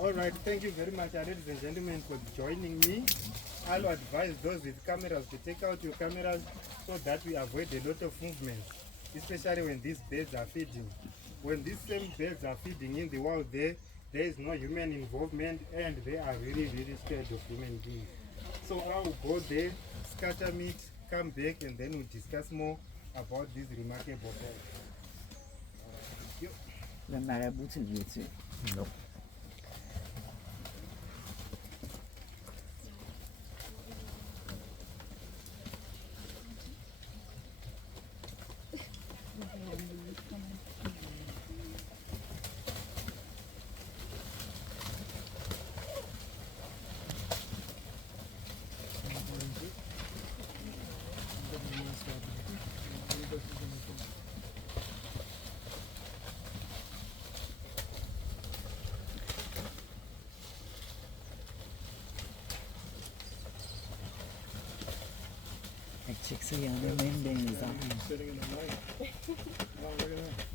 All right, thank you very much, ladies and gentlemen, for joining me. I'll advise those with cameras to take out your cameras so that we avoid a lot of movement, especially when these birds are feeding. When these same birds are feeding in the wild there is no human involvement and they are really, really scared of human beings. So I'll go there, scatter meat, come back, and then we'll discuss more about this remarkable bird. The marabouts too. No. Chicks are young and men Sitting in the light. Oh, look at that.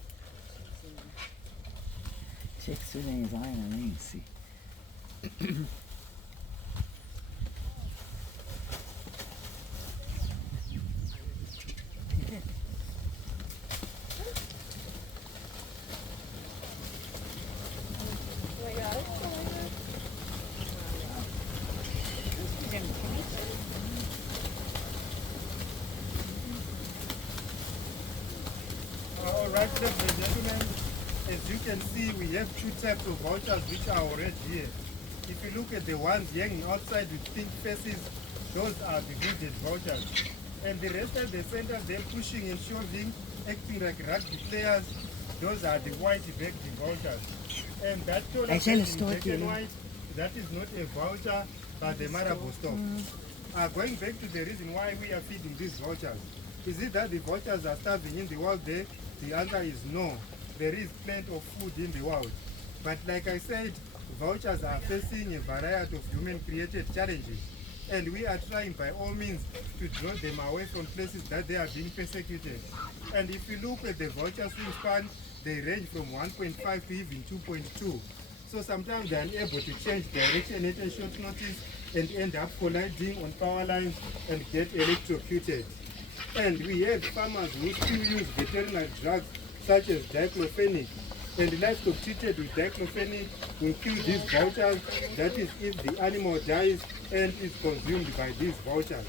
Chicks with names I ain't see. All right, ladies and gentlemen, as you can see, we have two types of vultures which are already here. If you look at the ones hanging outside with pink faces, those are the hooded vultures. And the rest at the center, they're pushing and shoving, acting like rugby players. Those are the white-backed vultures. And that taller bird in black and white, that is not a vulture, but the marabou stock. Going back to the reason why we are feeding these vultures, is it that the vultures are starving in the wild there? The answer is no. There is plenty of food in the world. But like I said, vultures are facing a variety of human-created challenges. And we are trying by all means to draw them away from places that they are being persecuted. And if you look at the vulture wingspan, they range from 1.5 to even 2.2. So sometimes they are unable to change direction at a short notice and end up colliding on power lines and get electrocuted. And we have farmers who still use veterinary drugs such as diclofenac. And livestock treated with diclofenac will kill these vultures, that is if the animal dies and is consumed by these vultures.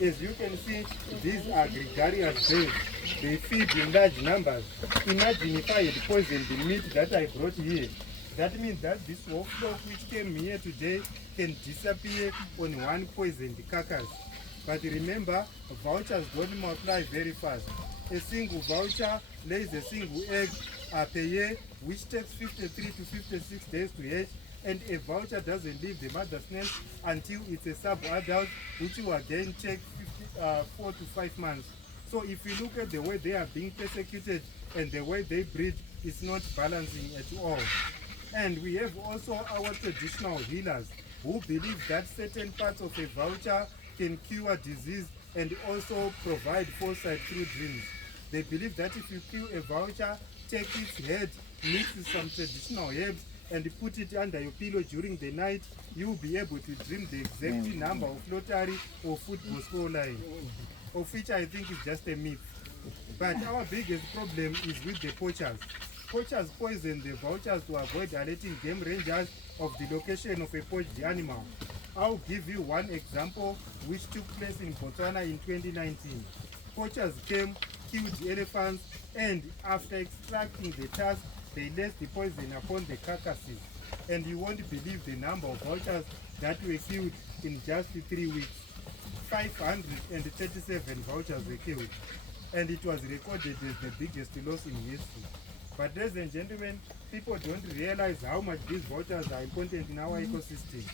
As you can see, these are gregarious birds. They feed in large numbers. Imagine if I had poisoned the meat that I brought here. That means that this whole flock which came here today can disappear on one poisoned carcass. But remember, vultures don't multiply very fast. A single vulture lays a single egg per year, which takes 53 to 56 days to hatch, and a vulture doesn't leave the mother's nest until it's a sub-adult, which will again take 4 to 5 months. So if you look at the way they are being persecuted and the way they breed, it's not balancing at all. And we have also our traditional healers who believe that certain parts of a vulture can cure disease and also provide foresight through dreams. They believe that if you kill a vulture, take its head, mix with some traditional herbs, and put it under your pillow during the night, you will be able to dream the exact number of lottery or football scoreline, of which I think is just a myth. But our biggest problem is with the poachers. Poachers poison the vultures to avoid alerting game rangers of the location of a poached animal. I'll give you one example which took place in Botswana in 2019. Poachers came, killed elephants, and after extracting the tusks, they laced the poison upon the carcasses. And you won't believe the number of vultures that were killed in just 3 weeks. 537 vultures were killed, and it was recorded as the biggest loss in history. But ladies and gentlemen, people don't realize how much these vultures are important in our ecosystem.